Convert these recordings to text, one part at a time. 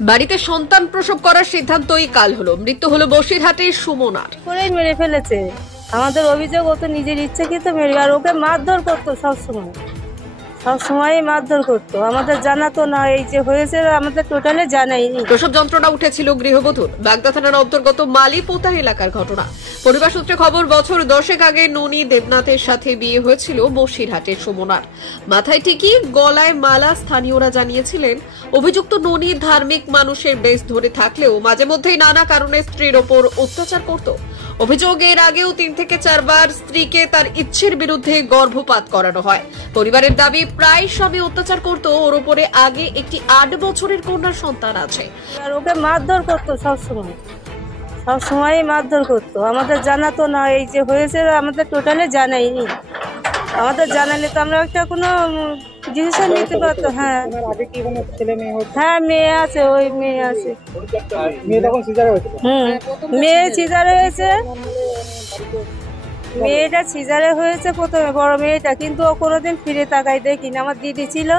বাড়িতে সন্তান প্রসব করার সিদ্ধান্তই কাল হলো। মৃত্যু হলো বসিরহাটের সুমনার। করেই মেরে ফেলেছে। আমাদের অভিযোগ ও তো নিজের ইচ্ছাকৃত মেরে, আর ওকে মারধর করতো সবসময় মারধর করতো। আমাদের জানা তো না, এই যে হয়েছে আমাদের টোটালে জানাইনি। প্রসব যন্ত্রণা উঠেছিল গৃহবধূর। বাগদা থানার অন্তর্গত মালিপোতা এলাকার ঘটনা। পরিবার সূত্রে খবর, বছর 10 আগে ননী দেবনাথের সাথে বিয়ে হয়েছিল বসিরহাটের সুমনার। মাথায় টিকি, গলায় মালা। স্থানীয়রা জানিয়েছিলেন অভিযুক্ত ননী ধার্মিক মানুষের বেশ ধরে থাকলেও মাঝে মধ্যেই নানা কারণে স্ত্রীর ওপর অত্যাচার করত। অভিযোগ, এর আগেও 3 থেকে 4 বার স্ত্রীকে তার ইচ্ছের বিরুদ্ধে গর্ভপাত করানো হয়। পরিবারের দাবি, প্রায় স্বামী অত্যাচার করত। ওর উপরে আগে একটি 8 বছরের কন্যার সন্তান আছে। আর ওকে মারধর করতো সবসময় মারধর করতো। আমাদের জানা তো না, এই যে হয়েছে আমাদের টোটালে জানাইনি। আমাদের জানালে তো আমরা একটা কোনো ডিসিশন নিতে পারতো। হ্যাঁ, মেয়ে আছে, ওই মেয়ে আছে। মেয়ে সিজারে হয়েছে। মেয়েটা সিজারে হয়েছে প্রথমে, বড় মেয়েটা, কিন্তু ও কোনোদিন ফিরে তাকাই দেখিনি। আমার দিদি ছিল,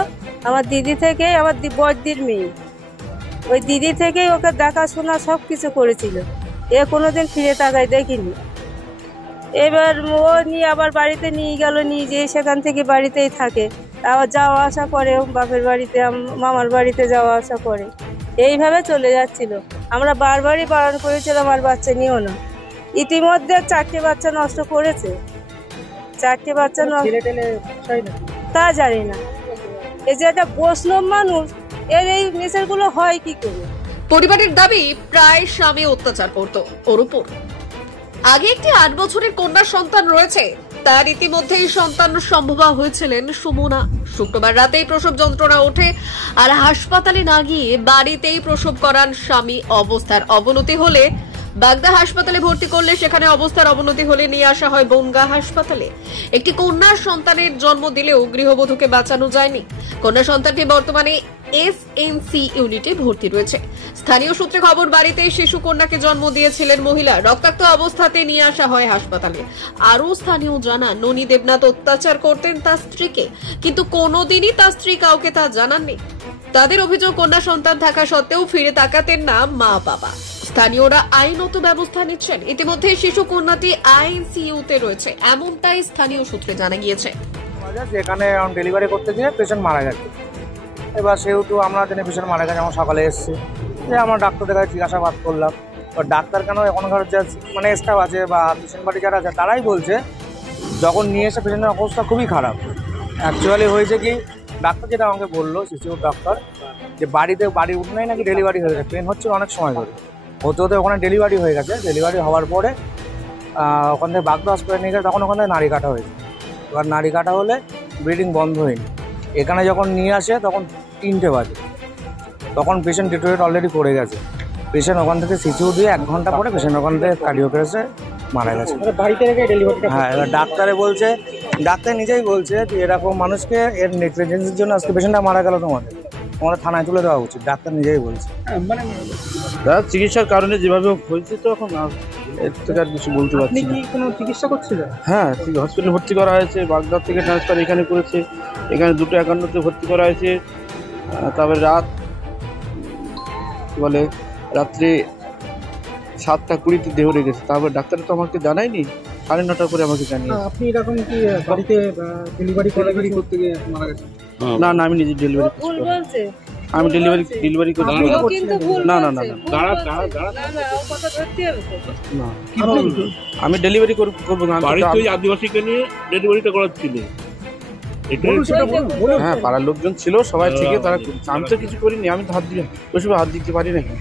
আমার দিদি থেকে, আমার বড়দির মেয়ে, ওই দিদি থেকেই ওকে দেখাশোনা সব কিছু করেছিল। এ কোনোদিন ফিরে তাকাই দেখিনি। এবার ও নিয়ে আবার বাড়িতে নিয়ে গেল, নিয়ে যেয়ে সেখান থেকে বাড়িতেই থাকে। আবার যাওয়া আসা করে বাপের বাড়িতে, মামার বাড়িতে যাওয়া আসা করে। এইভাবে চলে যাচ্ছিল। আমরা বারবারই বারণ করেছিলাম আর বাচ্চা নিও না। ইতিমধ্যে 4টে বাচ্চা নষ্ট করেছে। 4টে বাচ্চা তা জানি না। এই যে একটা বৈষ্ণব মানুষ, এর এই মেসেজগুলো হয় কি করে? পরিবারের দাবি, প্রায় স্বামী অত্যাচার করত ওর উপর। আগে একটি 8 বছরের কন্যার সন্তান রয়েছে। তার ইতিমধ্যেই সন্তান সম্ভবা হয়েছিলেন সুমনা। শুক্রবার রাতেই প্রসব যন্ত্রণা ওঠে, আর হাসপাতালে না গিয়ে বাড়িতেই প্রসব করান স্বামী। অবস্থার অবনতি হলে বাগদা হাসপাতালে ভর্তি করলে সেখানে অবস্থার অবনতি হলে নিয়ে আসা হয় বনগাঁ হাসপাতালে। একটি কন্যার সন্তানের জন্ম দিলেও গৃহবধূকে বাঁচানো যায়নি। কন্যা সন্তানটি বর্তমানে এসএনসি ইউনিটে ভর্তি রয়েছে। স্থানীয় সূত্রে খবর, বাড়িতে শিশু কন্যাকে জন্ম দিয়েছিলেন মহিলা। রক্তাক্ত অবস্থাতে নিয়ে আসা হয় হাসপাতালে। আরও স্থানীয় জানান, ননী দেবনাথ অত্যাচার করতেন তার স্ত্রীকে, কিন্তু কোনোদিনই তার স্ত্রী কাউকে তা জানাননি। তাদের অভিযোগ, কন্যা সন্তান থাকা সত্ত্বেও ফিরে তাকাতেন না মা বাবা। স্থানীয়রা আইনত ব্যবস্থা নিচ্ছেন। ইতিমধ্যে শিশু কন্যাটি আইসিইউতে রয়েছে, এমনটাই স্থানীয় সূত্রে জানা গিয়েছে। যেখানে ডেলিভারি করতে গিয়ে পেশেন্ট মারা গেছে। এবার সেহেতু আমরা জেনে পেশেন্ট মারা গেছে, আমার সকালে এসেছি, যে আমার ডাক্তার দেখায় জিজ্ঞাসাবাদ করলাম। তো ডাক্তার কেন এখনকার যে মানে স্টাফ আছে বা পেশেন্ট বাড়ি যারা আছে তারাই বলছে, যখন নিয়ে এসে পেশেন্টের অবস্থা খুবই খারাপ। অ্যাকচুয়ালি হয়েছে কি, ডাক্তার যেটা আমাকে বললো, শিশুর ডাক্তার, যে বাড়ির উঠনেই নাকি ডেলিভারি হয়ে গেছে। পেন হচ্ছে অনেক সময় ধরে, হতে হতে ওখানে ডেলিভারি হয়ে গেছে। ডেলিভারি হওয়ার পরে ওখান থেকে বাগদা হসপিটালে নিয়ে গেছে, তখন ওখান থেকে নাড়ি কাটা হয়েছে। এবার নাড়ি কাটা হলে ব্লিডিং বন্ধ হয়নি। এখানে যখন নিয়ে আসে তখন 3টে বাজে, তখন পেশেন্ট ডিটোরেট অলরেডি করে গেছে। পেশেন্ট ওখান থেকে সিসিউ দিয়ে 1 ঘন্টা পরে পেশেন্ট ওখান থেকে কার্ডিও কেসে মারা গেছে। হ্যাঁ, এবার ডাক্তার নিজেই বলছে যে এরকম মানুষকে এর নেগলিজেন্সের জন্য আজকে পেশেন্টটা মারা গেল, তোমাদের থানায় তুলে দেওয়া উচিত। ডাক্তার নিজেই বলছে। তার চিকিৎসার কারণে যেভাবে হয়েছে, তো এখন এর থেকে আর কিছু বলতে পারছি না। কোনো চিকিৎসা করছিলেন? হ্যাঁ, হসপিটালে ভর্তি করা হয়েছে। বাগদা থেকে ট্রান্সফার এখানে করেছে। এখানে 251-তে ভর্তি করা হয়েছে। তারপরে রাত্রে 7:20-তে দেহ রেখেছে। তারপর ডাক্তার তো আমাকে জানায়নি, 9:30 করে আমাকে জানিয়েছে। আপনি এরকম কি বাড়িতে ডেলিভারি করতে গিয়ে মারা গেছেন? না, আমি নিজে ডেলিভারি ভুল বলছে। আমি ডেলিভারি করতে না। আমি ডেলিভারি করবো না। আদিবাসীকে নিয়ে ডেলিভারিটা করাচ্ছিলেন? হ্যাঁ, পাড়ার লোকজন ছিল, সবাই থেকে তারা। আমি তো কিছু করিনি, আমি তো ওইসব হাত দিতে পারি নাকি।